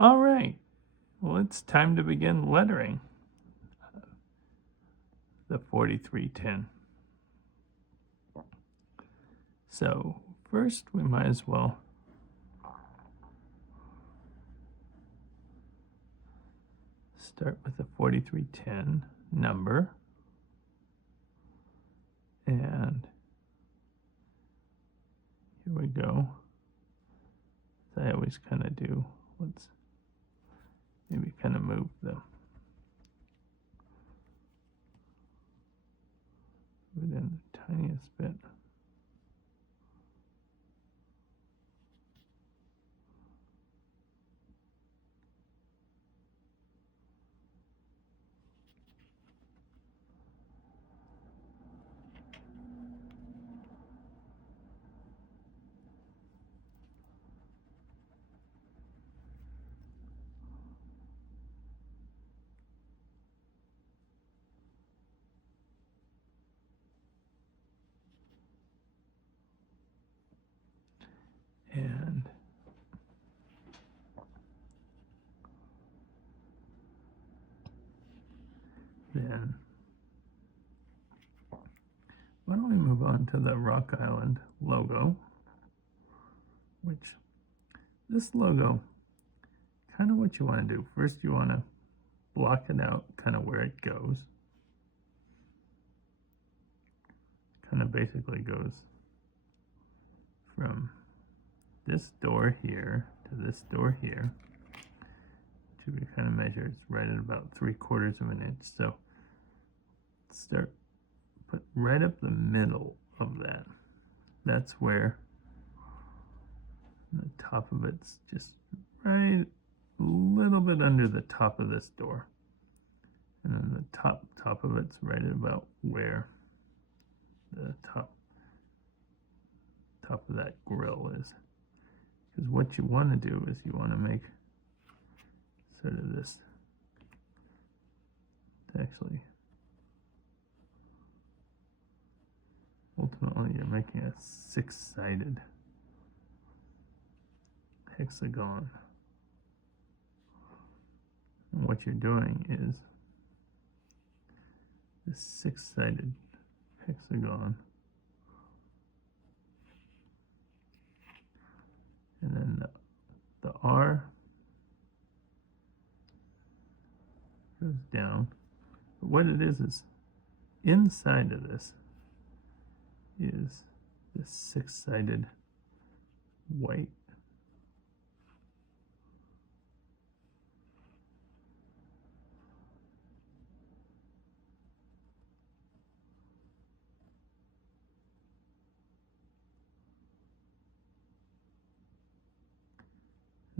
All right, well, it's time to begin lettering the 4310. So first we might as well start with the 4310 number, and here we go. As I always kind of do, let's maybe kind of move it in the tiniest bit. And then why don't we move on to the Rock Island logo, which this logo, kind of what you want to do. First you want to block it out kind of where it goes. Kind of basically goes from this door here to this door here. To be kind of measure, it's right at about 3/4 of an inch. So start, put right up the middle of that. That's where the top of it's just right a little bit under the top of this door. And then the top of it's right at about where the top of that grill is. Because what you want to do is you want to make sort of this, actually, ultimately you're making a 6-sided hexagon. And what you're doing is this 6-sided hexagon, and then the R goes down. But what it is inside of this is this 6-sided white.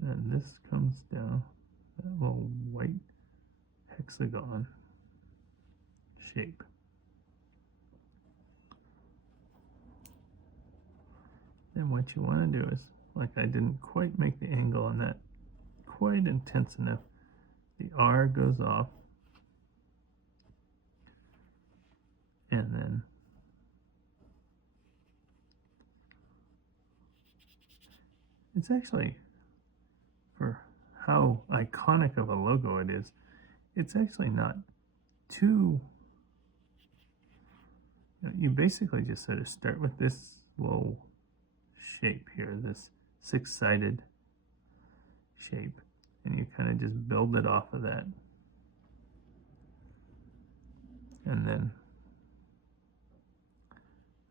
And this comes down, that little white hexagon shape. Then what you want to do is, like I didn't quite make the angle on that quite intense enough, the R goes off, and then it's actually, for how iconic of a logo it is, it's actually not too, you basically just sort of start with this little shape here, this 6-sided shape, and you kind of just build it off of that. And then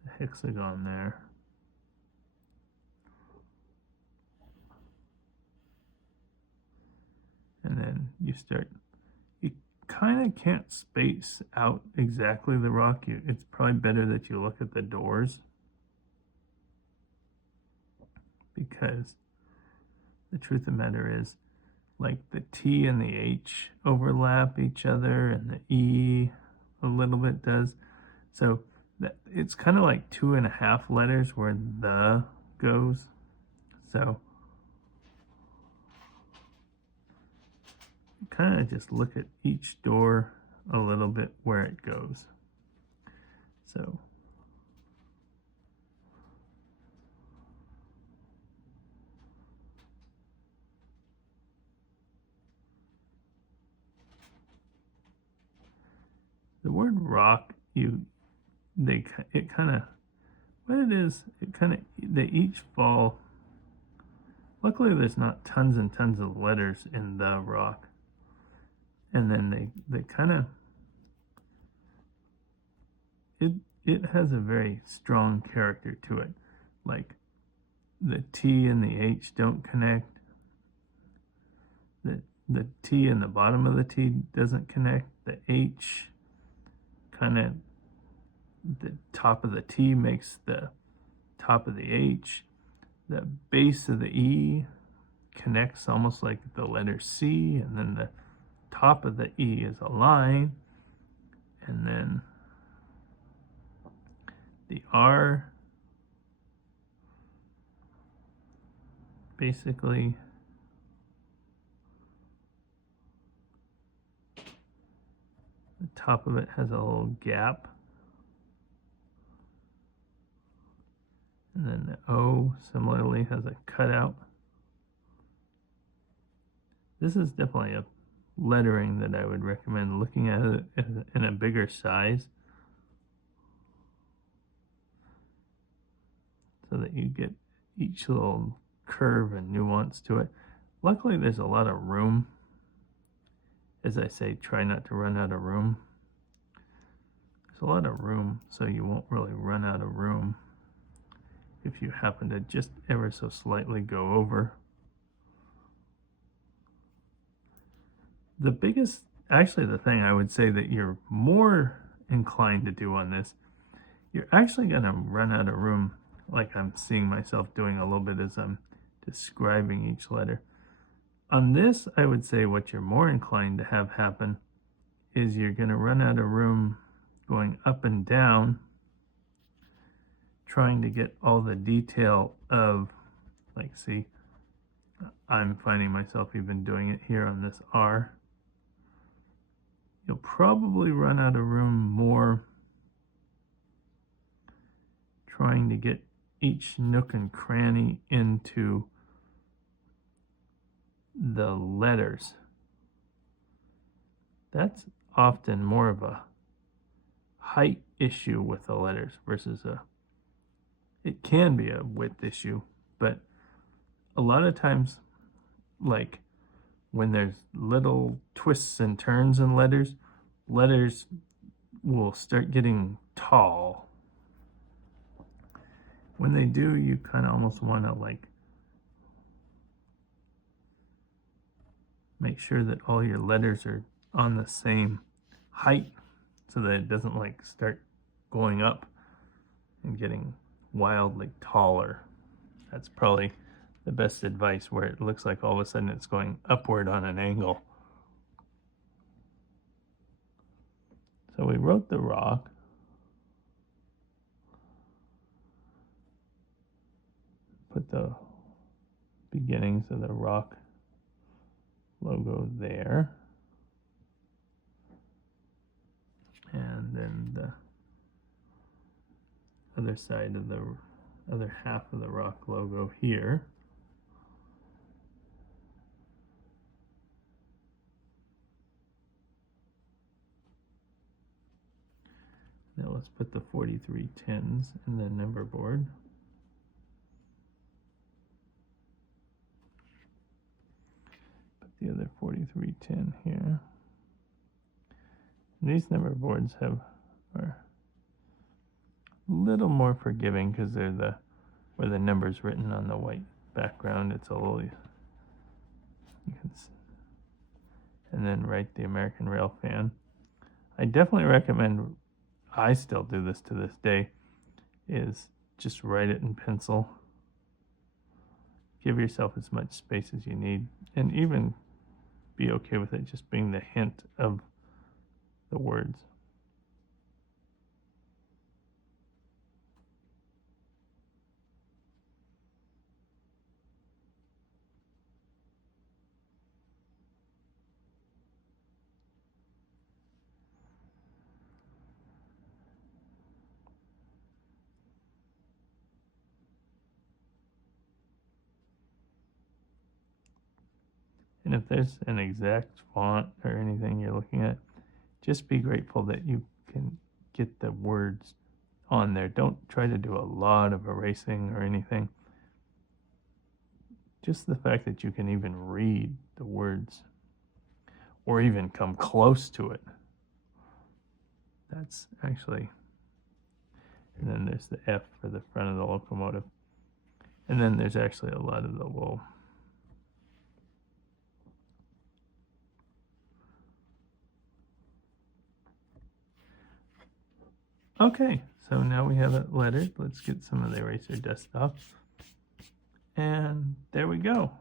the hexagon there. And then you start, you kind of can't space out exactly the rock. It's probably better that you look at the doors, because the truth of the matter is, like, the T and the H overlap each other, and the E a little bit does. So that it's kind of like 2.5 letters where the goes. So kind of just look at each door a little bit where it goes. So the word rock, it kind of, what it is, it kind of, they each fall. Luckily, there's not tons and tons of letters in the rock, and then they kind of, it has a very strong character to it. Like the T and the H don't connect. The T in the bottom of the T doesn't connect. The H kind of, the top of the T makes the top of the H. The base of the E connects almost like the letter C, and then the top of the E is a line, and then the R basically the top of it has a little gap, and then the O similarly has a cutout. This is definitely a lettering that I would recommend looking at it in a bigger size, so that you get each little curve and nuance to it. Luckily, there's a lot of room. As I say, try not to run out of room. There's a lot of room, so you won't really run out of room if you happen to just ever so slightly go over. The biggest, actually the thing I would say that you're more inclined to do on this, you're actually going to run out of room, like I'm seeing myself doing a little bit as I'm describing each letter. On this, I would say what you're more inclined to have happen is you're going to run out of room going up and down, trying to get all the detail of, like, see, I'm finding myself even doing it here on this R. You'll probably run out of room more trying to get each nook and cranny into the letters. That's often more of a height issue with the letters versus it can be a width issue, but a lot of times, like when there's little twists and turns in letters will start getting tall. When they do, you kind of almost want to like make sure that all your letters are on the same height so that it doesn't like start going up and getting wildly taller. That's probably the best advice, where it looks like all of a sudden it's going upward on an angle. So we wrote the rock. Put the beginnings of the rock logo there. And then the other side of the other half of the rock logo here. Now let's put the 4310s in the number board. Put the other 4310 here. And these number boards are a little more forgiving because they're where the number's written on the white background. It's a little, you can see, and then write the American Rail fan. I definitely recommend, I still do this to this day, is just write it in pencil. Give yourself as much space as you need, and even be okay with it just being the hint of the words. And if there's an exact font or anything you're looking at, just be grateful that you can get the words on there. Don't try to do a lot of erasing or anything. Just the fact that you can even read the words or even come close to it. That's actually, and then there's the F for the front of the locomotive. And then there's actually a lot of the little okay, so now we have it lettered. Let's get some of the eraser dust off. And there we go.